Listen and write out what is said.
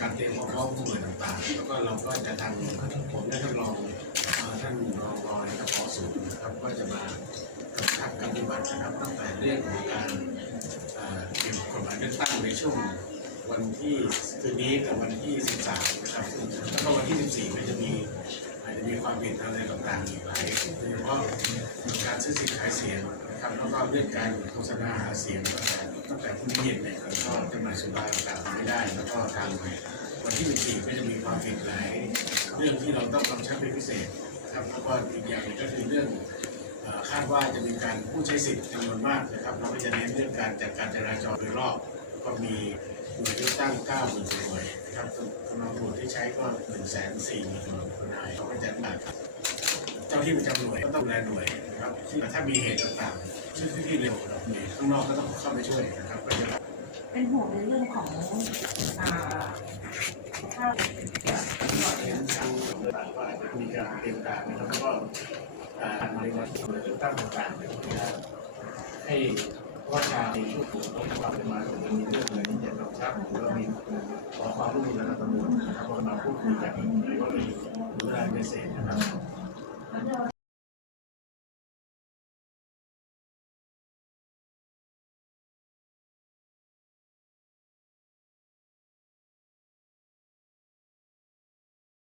การเตรียมความพร้อมผู้ป่วยต่างๆ แล้วก็เราก็จะทำผมได้ทดลองเอ่อท่านรองรอยกับขอศูนย์นะครับก็จะมากำชับการปฏิบัตินะครับตั้งแต่เรื่องของการเอ่อเก็บกฎหมายเลือกตั้งในช่วงวันที่คืนนี้กับวันที่ 13 นะครับแล้วก็วันที่ 14 ก็จะมีอาจจะมีความผิดอะไรต่างๆอีกหลายโดยเฉพาะการซื้อสิทธิ์ขายเสียงนะครับแล้วก็เรื่องการโฆษณาหาเสียงตั้งแต่ตั้ง แต่พรุ่งนี้เย็นเนี่ยก็จำหน่ายสุราต่างๆไม่ได้แล้วก็ทางวันที่14ก็จะมีความผิดหลายเรื่องที่เราต้องกำชับเป็นพิเศษนะครับแล้วก็อีกอย่างหนึ่งก็คือเรื่องคาดว่าจะมีการผู้ใช้สิทธิ์จำนวนมากนะครับเราก็จะเน้นเรื่องการจัดการจราจรโดยรอบก็มีหน่วยเลือกตั้ง9 0 0 0 0หน่วยนะครับกำลังตรวจที่ใช้ก็1 4 0 0 0 0หน่วยนายเขาก็จะหนักเจ้าที่ประจำหน่วยก็ต้องดูแลหน่วยนะครับที่ถ้ามีเหตุต่างๆซึ่งที่เร็วหน่ยางนอกก็ต้องเข้าไปช่วยนะครับก็จะเป็นห่วงในเรื่องของอ่าถ้าเห็นทางมีการเตรียมการนะครับแล้วก็อ่าในวันหน่วยเลือกตั้งต่างๆนะครับให้ว่าการในช่วงของความเป็นมาของมีเรื่องอะไรที่จะต้องชับหรือว่ามีขอความร่วมมือกับตำรวจนะครับว่ามาพูดคุยกันหรือว่ามีเวลาพิเศษนะครับ